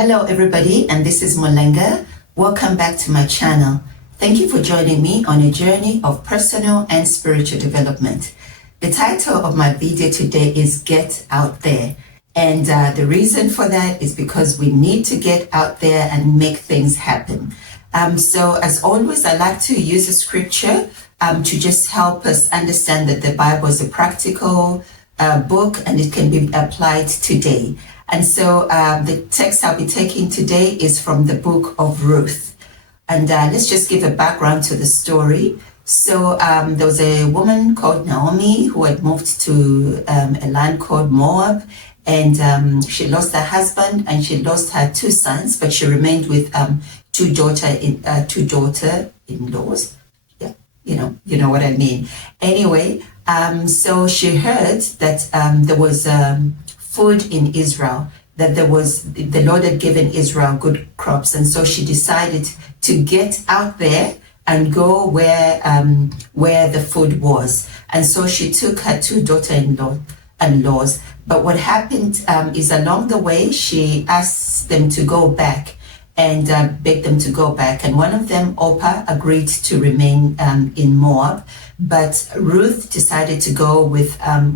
Hello everybody, and this is Molenga. Welcome back to my channel. Thank you for joining me on a journey of personal and spiritual development. The title of my video today is Get Out There. And the reason for that is because we need to get out there and make things happen. So as always, I like to use a scripture to just help us understand that the Bible is a practical book and it can be applied today. And so the text I'll be taking today is from the book of Ruth. And let's just give a background to the story. So there was a woman called Naomi who had moved to a land called Moab. And she lost her husband and she lost her two sons, but she remained with two daughter-in-laws. Yeah, you know what I mean. Anyway, so she heard that there was food in Israel, that the Lord had given Israel good crops, and so she decided to get out there and go where the food was. And so she took her two daughter-in-laws. But what happened is along the way, she asked them to go back and begged them to go back. And one of them, Orpah, agreed to remain in Moab. But Ruth decided to go with her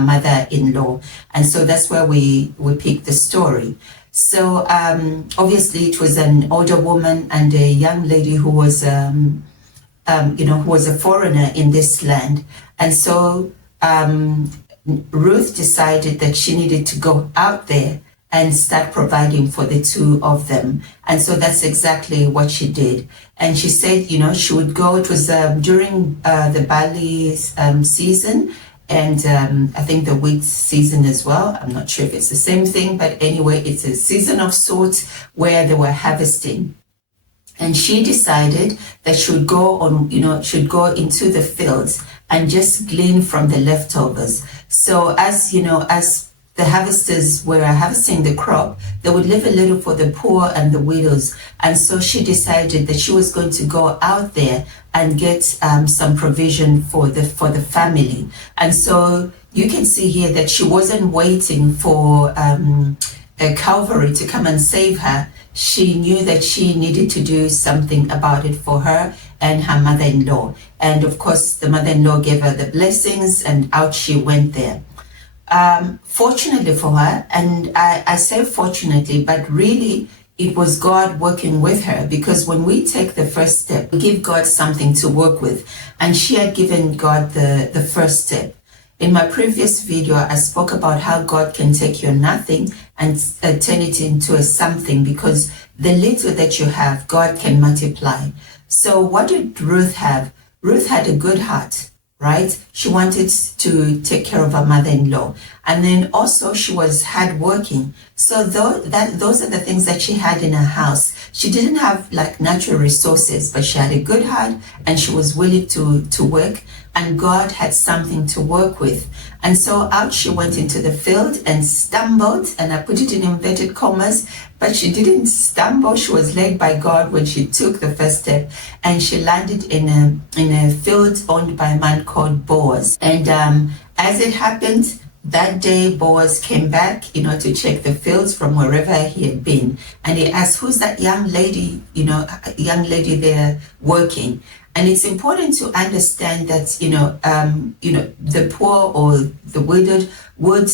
mother-in-law. And so that's where we pick the story. So obviously it was an older woman and a young lady who was, who was a foreigner in this land. And so Ruth decided that she needed to go out there and start providing for the two of them. And so that's exactly what she did. And she said, she would go, it was during the barley season, and I think the wheat season as well. I'm not sure if it's the same thing, but anyway, it's a season of sorts where they were harvesting. And she decided that she would go into the fields and just glean from the leftovers. So as the harvesters were harvesting the crop, they would leave a little for the poor and the widows. And so she decided that she was going to go out there and get some provision for the family. And so you can see here that she wasn't waiting for Calvary to come and save her. She knew that she needed to do something about it for her and her mother-in-law. And of course, the mother-in-law gave her the blessings, and out she went there. Fortunately for her, and I say fortunately, but really it was God working with her, because when we take the first step, we give God something to work with. And she had given God the first step. In my previous video, I spoke about how God can take your nothing and turn it into a something, because the little that you have, God can multiply. So what did Ruth have? Ruth had a good heart, right? She wanted to take care of her mother-in-law. And then also she was hardworking. So those are the things that she had in her house. She didn't have like natural resources, but she had a good heart and she was willing to work, and God had something to work with. And so out she went into the field and stumbled, and I put it in inverted commas, but she didn't stumble. She was led by God when she took the first step, and she landed in a field owned by a man called Boaz. And as it happened, that day Boaz came back, to check the fields from wherever he had been. And he asked, who's that young lady, there working? And it's important to understand that, the poor or the widowed would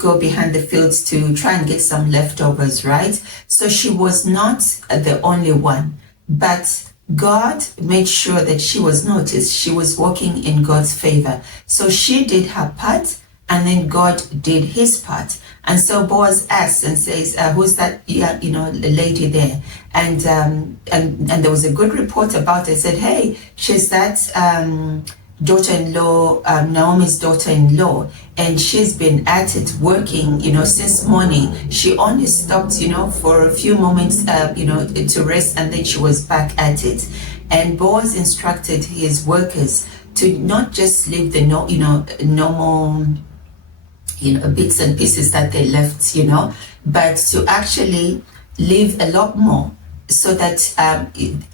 go behind the fields to try and get some leftovers, right? So she was not the only one, but God made sure that she was noticed. She was walking in God's favor. So she did her part, and then God did his part. And so Boaz asks and says, who's that lady there? And there was a good report about it. Said, hey, she's that daughter-in-law, Naomi's daughter-in-law, and she's been at it working, since morning. She only stopped, for a few moments, to rest, and then she was back at it. And Boaz instructed his workers to not just leave the normal bits and pieces that they left, but to actually leave a lot more so that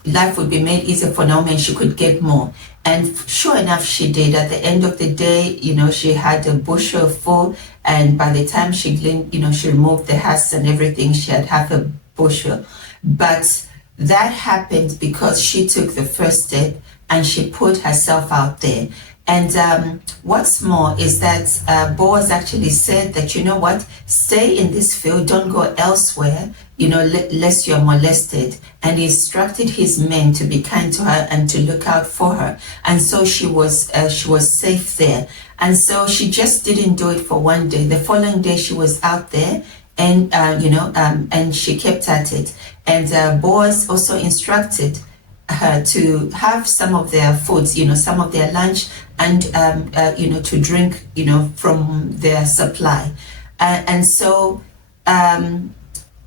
life would be made easier for Naomi and she could get more. And sure enough, she did. At the end of the day, she had a bushel full, and by the time she gleaned, she removed the husks and everything, she had half a bushel. But that happened because she took the first step and she put herself out there. And what's more is that Boaz actually said that, you know what, stay in this field, don't go elsewhere, lest you're molested. And he instructed his men to be kind to her and to look out for her. And so she was safe there. And so she just didn't do it for one day. The following day she was out there, and and she kept at it. And Boaz also instructed her to have some of their foods, some of their lunch, and to drink, from their supply. And so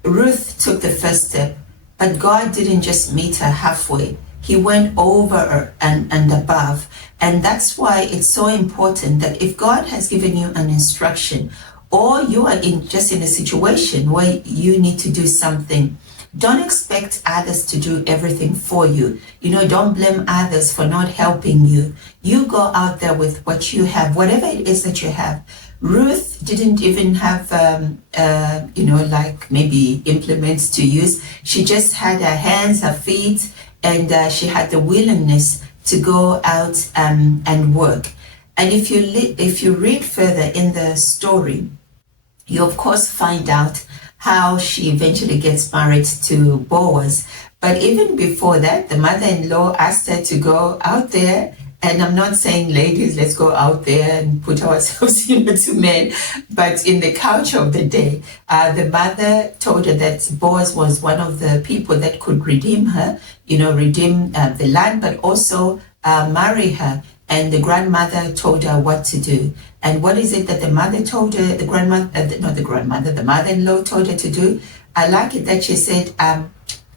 Ruth took the first step, but God didn't just meet her halfway. He went over her and above. And that's why it's so important that if God has given you an instruction, or you are just in a situation where you need to do something, don't expect others to do everything for you. Don't blame others for not helping you. You go out there with what you have, whatever it is that you have. Ruth didn't even have, like maybe implements to use. She just had her hands, her feet, and she had the willingness to go out and work. And if you read further in the story, you of course find out how she eventually gets married to Boaz. But even before that, the mother-in-law asked her to go out there. And I'm not saying, ladies, let's go out there and put ourselves to men. But in the culture of the day, the mother told her that Boaz was one of the people that could redeem her, redeem the land, but also marry her. And the grandmother told her what to do. And what is it that the mother told her, the mother-in-law told her to do? I like it that she said,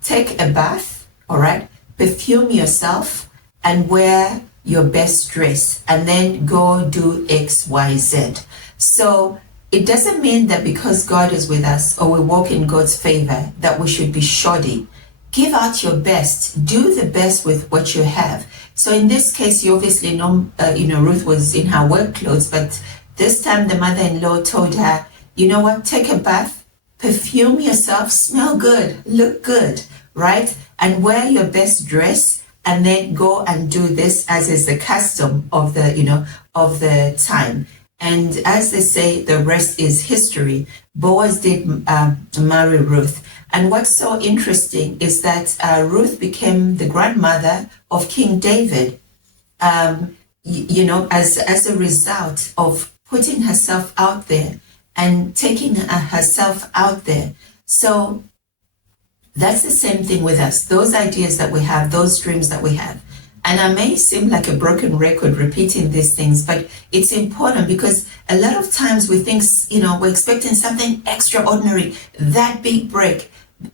take a bath, all right, perfume yourself and wear your best dress, and then go do X, Y, Z. So it doesn't mean that because God is with us or we walk in God's favor that we should be shoddy. Give out your best. Do the best with what you have. So in this case, you obviously know, Ruth was in her work clothes, but this time the mother-in-law told her, you know what, take a bath, perfume yourself, smell good, look good, right? And wear your best dress, and then go and do this as is the custom of the time. And as they say, the rest is history. Boaz did marry Ruth. And what's so interesting is that Ruth became the grandmother of King David, as a result of putting herself out there and taking herself out there. So that's the same thing with us. Those ideas that we have, those dreams that we have. And I may seem like a broken record repeating these things, but it's important because a lot of times we think, we're expecting something extraordinary, that big break.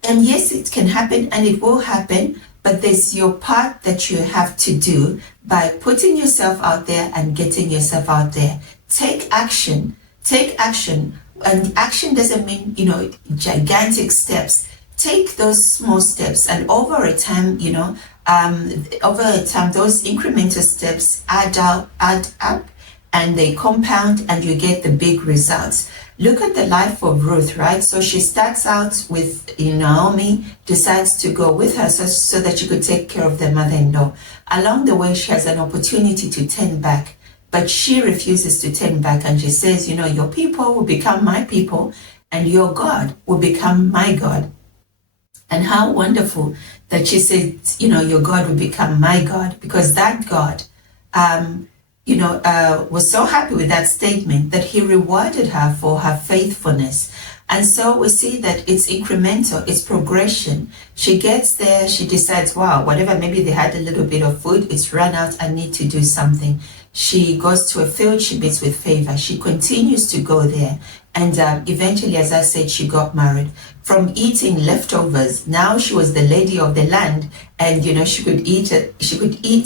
And yes, it can happen and it will happen, but there's your part that you have to do by putting yourself out there and getting yourself out there. Take action. Take action. And action doesn't mean, gigantic steps. Take those small steps, and over a time, those incremental steps add up, and they compound, and you get the big results. Look at the life of Ruth, right? So she starts out with Naomi, decides to go with her so that she could take care of the mother-in-law. Along the way, she has an opportunity to turn back, but she refuses to turn back, and she says, your people will become my people, and your God will become my God. And how wonderful that she said, your God will become my God, because that God, was so happy with that statement that he rewarded her for her faithfulness. And so we see that it's incremental, it's progression. She gets there, she decides, wow, whatever, maybe they had a little bit of food, it's run out, I need to do something. She goes to a field, she meets with favor. She continues to go there. And eventually, as I said, she got married. From eating leftovers, now she was the lady of the land, and she could eat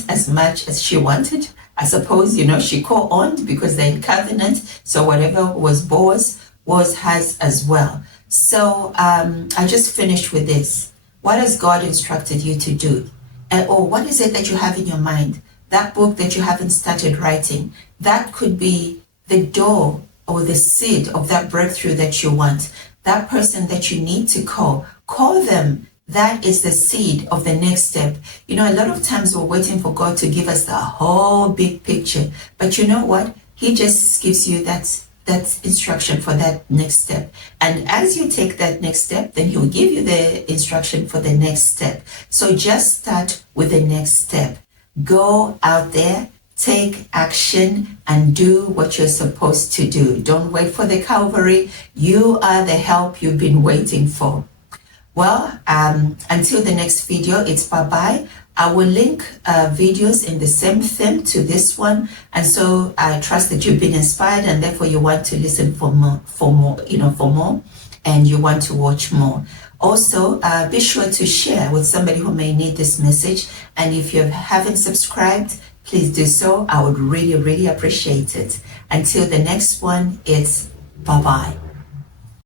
as much as she wanted. I suppose she co-owned because they're in covenant. So whatever was Boaz was hers as well. So I just finished with this. What has God instructed you to do? Or what is it that you have in your mind? That book that you haven't started writing, that could be the door or the seed of that breakthrough that you want. That person that you need to call them. That is the seed of the next step. You know, a lot of times we're waiting for God to give us the whole big picture. But you know what? He just gives you that instruction for that next step. And as you take that next step, then he'll give you the instruction for the next step. So just start with the next step. Go out there, take action, and do what you're supposed to do. Don't wait for the Calvary. You are the help you've been waiting for. Well, until the next video, it's bye-bye. I will link videos in the same theme to this one. And so I trust that you've been inspired and therefore you want to listen for more, and you want to watch more. Also, be sure to share with somebody who may need this message. And if you haven't subscribed, please do so. I would really, really appreciate it. Until the next one, it's bye-bye.